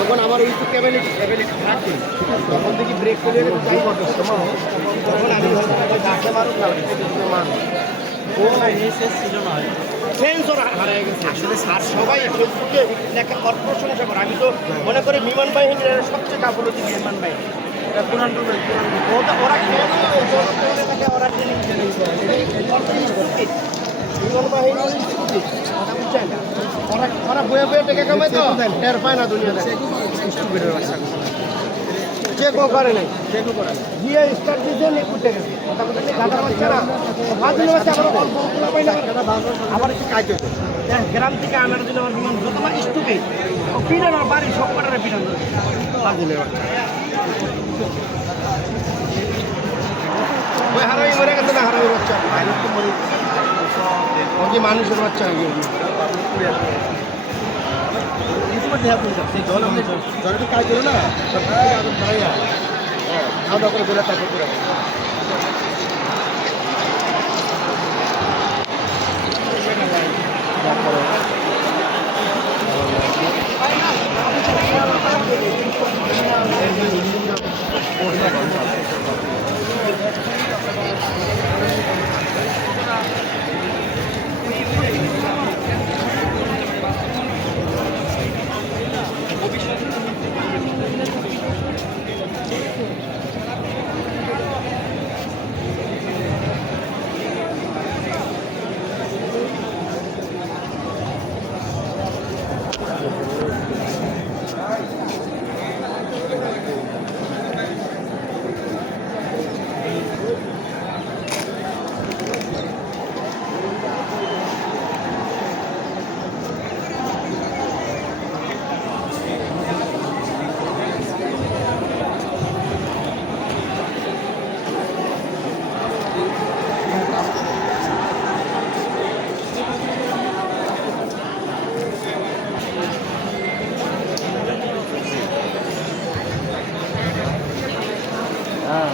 তখন আমার ওই তো ক্যাবিলিটি থাকবে, তখন দেখি ব্রেক করে তখন আমি ডাকে মারুক না মারুক ছিল না সেন্স ওরা হারিয়ে গেছে আসলে স্যার সবাই ফেসবুকে একটা প্রশংসা করে। আমি তো মনে করি বিমান বাহিনীর সবচেয়ে গাফলতি বিমান বাহিনী। ওরা ওরা বিমান বাহিনী ওরা বয়ে বয়ে টেকে কামায় তো টের পায় না দুনিয়া চেকও করে নাই, চেকও করে না গিয়ে স্টার্ট দিয়েছে উঠে গেছে কথা বলতে গাদার বাচ্চা না ভাজুলে বাচ্চা আবার অল্প পাই না আবার একটু কাজ হয়েছে গ্রাম থেকে আনার জন্য আমার বিমান যতবার স্টুপে পিড়ান আর বাড়ি সব কটারে পিড়ান ভাজুলে বাচ্চা ওই হারাই মরে গেছে না হারাই বাচ্চা ভাইরাস তো মরে ও যে মানুষের বাচ্চা জলটি কাজ করো না সব খাওয়া দাওয়া করে বেলা তারপর করে হ্যাঁ